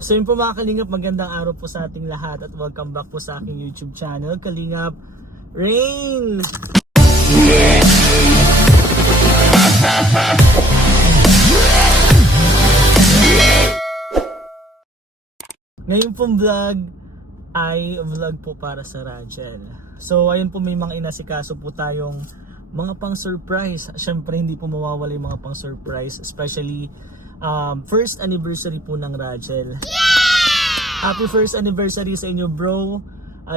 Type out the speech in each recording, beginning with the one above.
So yun po mga Kalingap, magandang araw po sa ating lahat at welcome back po sa aking YouTube channel, Kalingap Rain! Ngayon pong vlog ay vlog po para sa Rachel. So ayun po, may mga inasikaso po tayong mga pang surprise. Syempre hindi po mawawala yung mga pang surprise, especially first anniversary po ng Rachel. Happy first anniversary sa inyo bro,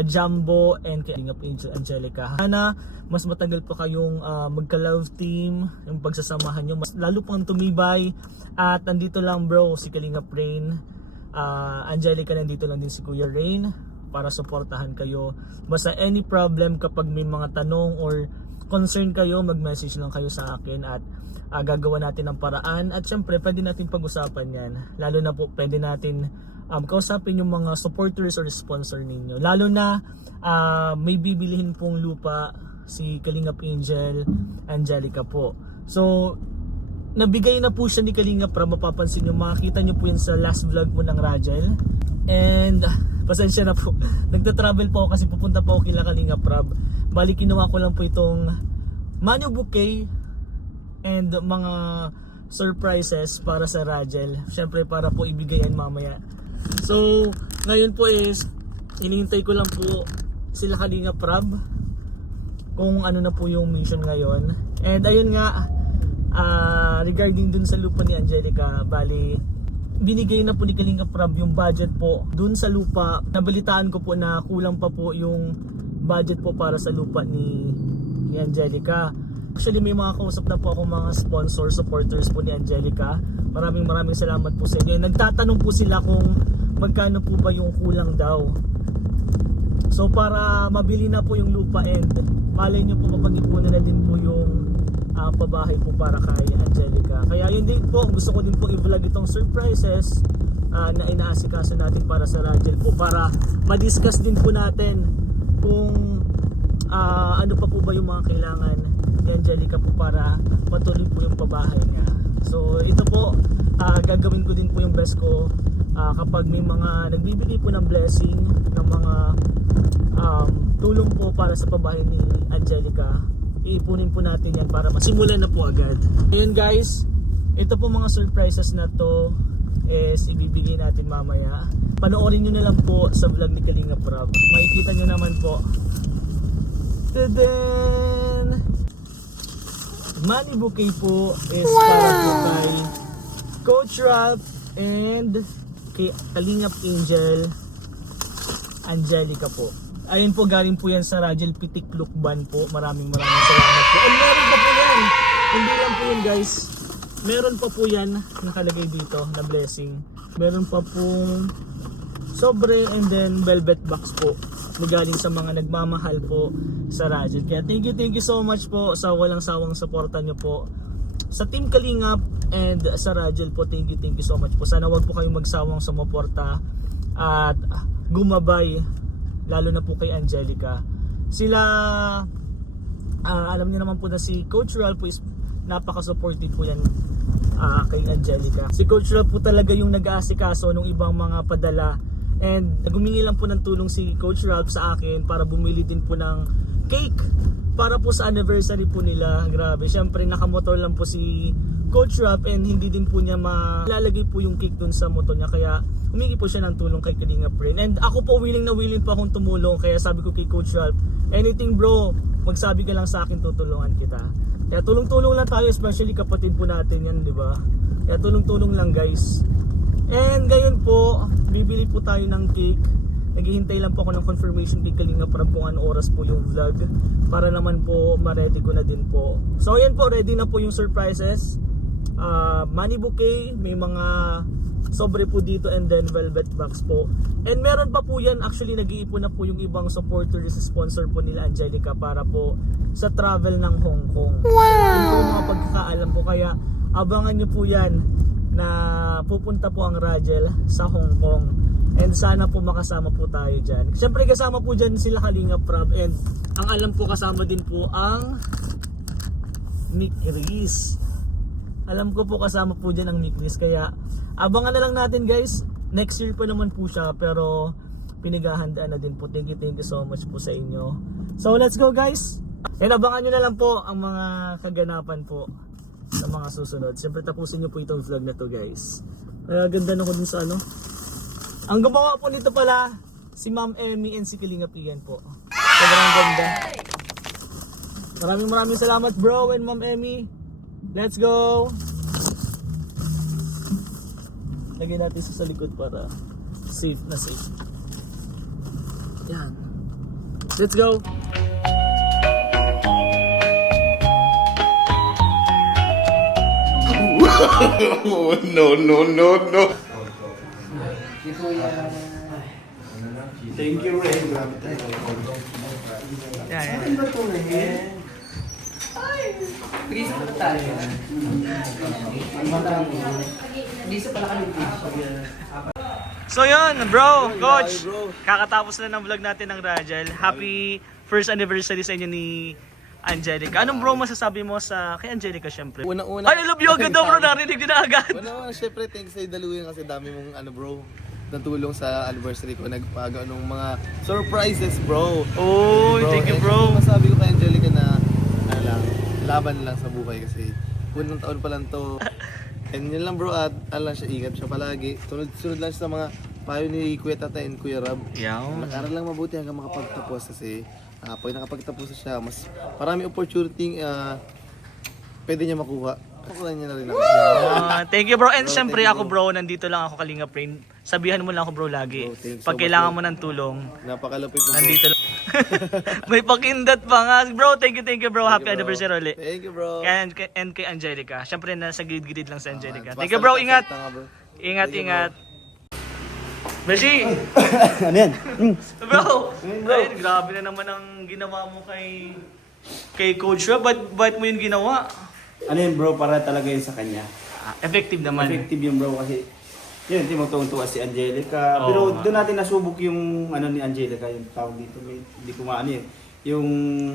Jumbo and Kalingap Angel Angelica. Sana mas matagal pa kayong magka-love team, yung pagsasamahan nyo mas lalo pang tumibay. At nandito lang bro si Kalingap Rain, Angelica, nandito lang din si Kuya Rain para suportahan kayo. Basta any problem, kapag may mga tanong or concern kayo, mag-message lang kayo sa akin at gagawa natin ng paraan. At syempre pwede natin pag-usapan yan, lalo na po pwede natin kausapin yung mga supporters or sponsor ninyo, lalo na may bibilihin pong lupa si Kalingap Angel Angelica po. So nabigay na po siya ni Kalingap Rab, mapapansin nyo, makikita nyo po yun sa last vlog po ng Rachel. And pasensya na po, nagta-travel po ako kasi pupunta po ako kila Kalingap Rab. Bali kinuha ko lang po itong Manu bouquet and mga surprises para sa Rachel, syempre para po ibigayan mamaya. So ngayon po is hinihintay ko lang po sila Kalingap Rab kung ano na po yung mission ngayon. And ayun nga, regarding dun sa lupa ni Angelica, bali binigay na po ni Kalingap Rab yung budget po dun sa lupa. Nabalitaan ko po na kulang pa po yung budget po para sa lupa ni Angelica. Actually may mga kausap na po ako mga sponsor, supporters po ni Angelica. Maraming salamat po sa inyo. Nagtatanong po sila kung magkano po ba yung kulang daw. So para mabili na po yung lupa and malay nyo po mapag-ipunan na din po yung pabahay po para kay Angelica. Kaya yun din po, gusto ko din po i-vlog itong surprises na inaasikaso natin para sa Rachel po, para ma-discuss din po natin kung ano pa po ba yung mga kailangan ni Angelica po para patuloy po yung pabahay niya. So ito po, gagawin ko din po yung best ko kapag may mga nagbibigay po ng blessing, ng mga tulong po para sa pabahay ni Angelica. Iipunin po natin yan para masimulan na po agad. Ayun guys, ito po mga surprises na to is ibibigay natin mamaya. Panoorin nyo na lang po sa vlog ni Kalingap Rab. Makikita nyo naman po. Tadaan! Money bouquet po is para po kay Coach Ralph and kay Kalingap Angel Angelica po. Ayun po, galing po yan sa Rachel Pitik Lukban po. Maraming salamat po. And meron pa po yan. Hindi lang po yun guys. Meron pa po yan nakalagay dito na blessing. Meron pa pong sobre and then velvet box po na galing sa mga nagmamahal po sa Rachel. Kaya thank you so much po sa walang sawang suporta nyo po sa Team Kalingap and sa Rachel po. Thank you so much po. Sana wag po kayong magsawang sumuporta at gumabay, lalo na po kay Angelica. Sila alam niyo naman po na si Coach Ralph po is napaka-supportive po yan kay Angelica. Si Coach Ralph po talaga yung nag-aasikaso ng ibang mga padala, and gumingi lang po ng tulong si Coach Ralph sa akin para bumili din po ng cake para po sa anniversary po nila. Grabe, syempre nakamotor lang po si Coach Ralph and hindi din po niya malalagay po yung cake dun sa motor niya, kaya humingi po siya ng tulong kay Kalingap Rain. And ako po willing po akong tumulong, kaya sabi ko kay Coach Ralph, anything bro, magsabi ka lang sa akin, tutulungan kita. Kaya tulong-tulong lang tayo, especially kapatid po natin yan, di ba? Kaya tulong-tulong lang guys. And ngayon po, bibili po tayo ng cake. Naghihintay lang po ako ng confirmation kay Kalingap Rab kung anong oras po yung vlog, para naman po ma-ready ko na din po. So ayan po, ready na po yung surprises. Money bouquet, may mga sobre po dito and then velvet box po. And meron pa po yan, actually nag-iipon na po yung ibang supporters, sponsor po nila Angelica para po sa travel ng Hong Kong. Wow! Yun po yung mga pagkakaalam po, kaya abangan nyo po yan na pupunta po ang Rachel sa Hong Kong. And sana po makasama po tayo dyan. Siyempre kasama po dyan sila Kalingap Rab, and ang alam po kasama din po ang Nick Reese. Alam ko po kasama po dyan ang Nick Reese, kaya abangan na lang natin guys. next year pa naman po siya, pero pinaghahandaan na din po. Thank you so much po sa inyo. So let's go guys! And abangan nyo na lang po ang mga kaganapan po sa mga susunod. Siyempre tapusin nyo po itong vlog na to guys. Ganda na ko din sa ano. Ang gumawa po nito pala, si Ma'am Emmy and si Kalinga Pigan po. Sobrang ganda. Maraming salamat bro and Ma'am Emmy. Let's go! Lagyan natin sa likod para safe na safe. Yan. Let's go! No. Thank you, Ray. Grabe tayo. Yan. Ano ba ito, Ray? Pag-isa pa tayo. Pag-isa pala kami dito. So yun, bro, coach. Kakatapos na ng vlog natin ng Rajal. Happy first anniversary sa inyo ni Angelica. Anong bro masasabi mo sa kay Angelica syempre? Unang-una. Ay, I love you agad daw bro, narinig din na agad. Unang-una, syempre, thanks sa Daluyan kasi dami mong bro, natulong sa anniversary ko. Nagpaga nung mga surprises, bro. Oh, thank you bro. Masabi ko kay Angelica na, laban lang sa buhay kasi unang taon pa lang to. And yun lang bro, at alam siya, ingat siya palagi. Sunod lang siya sa mga payo ni Kuya Tata and Kuya Rab. Mag-aral lang mabuti hanggang makapagtapos kasi pag nakapagtapos na siya, mas marami opportunity pwede niya makuha. Pakuha niya na rin ako. Thank you bro. And Bro, syempre thank you, ako bro, nandito lang ako Kalinga Brain. Sabihan mo lang ako bro lagi. Bro, thanks so Pag much, kailangan bro. mo ng tulong, Napakalapit na bro. nandito lang. May pakindat pa nga. Bro, thank you bro. Happy Thank you, bro. anniversary ulit. Thank you bro. And kay Angelica. Syempre nasa gilid-gilid lang sa Angelica. Thank you bro, ingat. Ingat. Thank you, bro. Beshi! Ano yan? Bro! Ay, grabe na naman ang ginawa mo kay Coach Rob. Ba't mo yun ginawa? Ano yun, bro? Para talaga yun sa kanya. Effective naman. Effective yung bro kasi yun, tumutungtuwa si Angelica. Oo Pero nga. doon natin nasubok yung ano ni Angelica, yung tawag dito. Hindi ko maano yun. Yung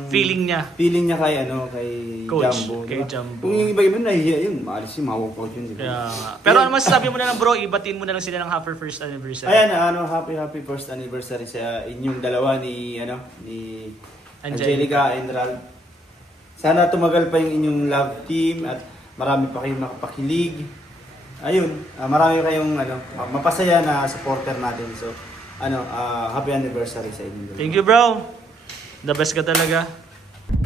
Feeling niya. Feeling niya kay kay Coach, Jumbo. kay diba? Jumbo. Kung yung iba nahihiya yun, maalis yun, mawawak yun. Diba? Kaya nga. Pero ano masasabi mo na lang bro, ibatin mo na lang sila ng happy first anniversary. Ayan, happy first anniversary sa inyong dalawa ni Angelica and Ralph. Sana tumagal pa yung inyong love team at marami pa kayong makapakilig. Ayun, marami kayong mapasaya na supporter natin. So, happy anniversary sa inyo. Thank you bro. The best ka talaga.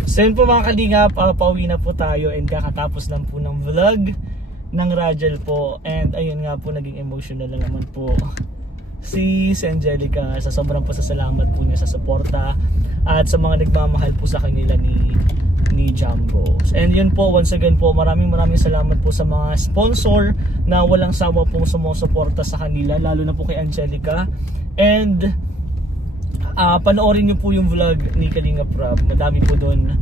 So yun po mga kalingap, pauwi na po tayo and kakatapos lang po ng vlog ng Rajal po. And ayun nga po, naging emotional na naman po si Angelica sa sobrang pasasalamat po niya sa suporta at sa mga nagmamahal po sa kanila ni Jumbo. And yun po, once again po, maraming salamat po sa mga sponsor na walang sawa po sumusuporta sa kanila, lalo na po kay Angelica. And panoorin niyo po yung vlog ni Kalinga Prab. Madami po doon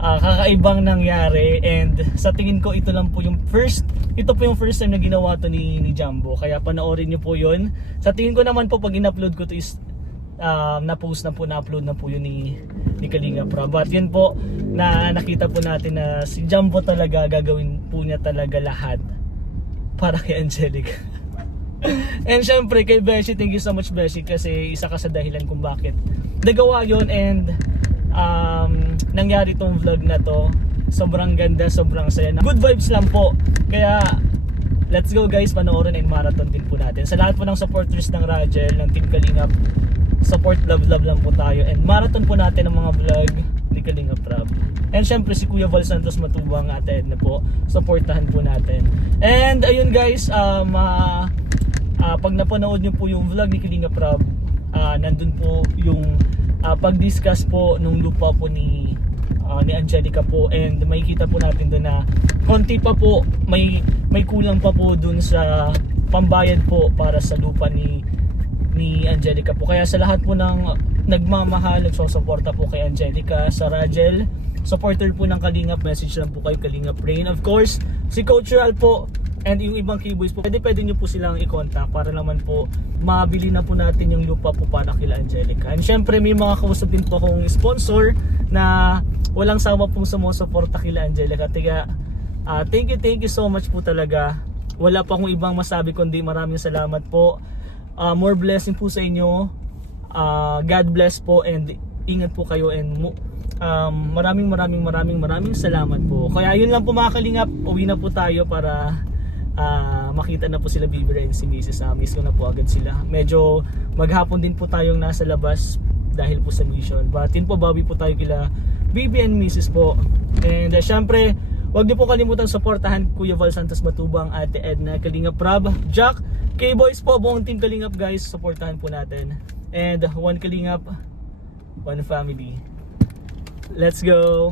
kakaibang nangyari, and sa tingin ko ito po yung first time na ginawa to ni Jumbo, kaya panoorin niyo po yun. Sa tingin ko naman po pag in-upload ko to is na-upload na po yun ni Kalinga Prab. But yun po, na nakita po natin na si Jumbo talaga gagawin po niya talaga lahat para kay Angelica. And syempre kay Beshi, thank you so much Beshi, kasi isa ka sa dahilan kung bakit nagawa yun and nangyari tong vlog na to. Sobrang ganda, sobrang saya, good vibes lang po. Kaya let's go guys, panoorin and marathon din po natin. Sa lahat po ng supporters ng Rajal, ng Team Kalingap, support, love lang po tayo, and marathon po natin ang mga vlog ni Kalinga Prab. And syempre si Kuya Val Santos Matubang, Ate Edna po, supportahan po natin. And ayun guys, pag napanood nyo po yung vlog ni Kalinga Prab, nandun po yung pag-discuss po nung lupa po ni Angelica po, and makikita po natin doon na konti pa po, may kulang pa po doon sa pambayad po para sa lupa ni Angelica po. Kaya sa lahat po ng nagmamahal, nagsusuporta po kay Angelica sa Rajal, supporter po ng Kalingap, message lang po kay Kalingap Brain. Of course, si Coach Ral po and yung ibang keyboys po, pwede nyo po silang i-contact para naman po mabili na po natin yung lupa po para kila Angelica. And syempre may mga kausap din po akong sponsor na walang sawa pong sumusuporta kila Angelica. Tiga, thank you so much po talaga. Wala pa akong ibang masabi kundi maraming salamat po. More blessing po sa inyo. God bless po and ingat po kayo and maraming salamat po. Kaya yun lang po mga kalingap, uwi na po tayo para makita na po sila Bibi and si Mrs. Miss ko na po agad sila. Medyo maghapon din po tayong nasa labas dahil po sa mission. But yun po, bawi po tayo kila Bibi and Mrs. po. And syempre, huwag niyo po kalimutan supportahan Kuya Val Santos Matubang, Ate Edna, Kalingap Rab, Jack, K-Boys po, buong team Kalingap guys, supportahan po natin. And one Kalingap, one family. Let's go!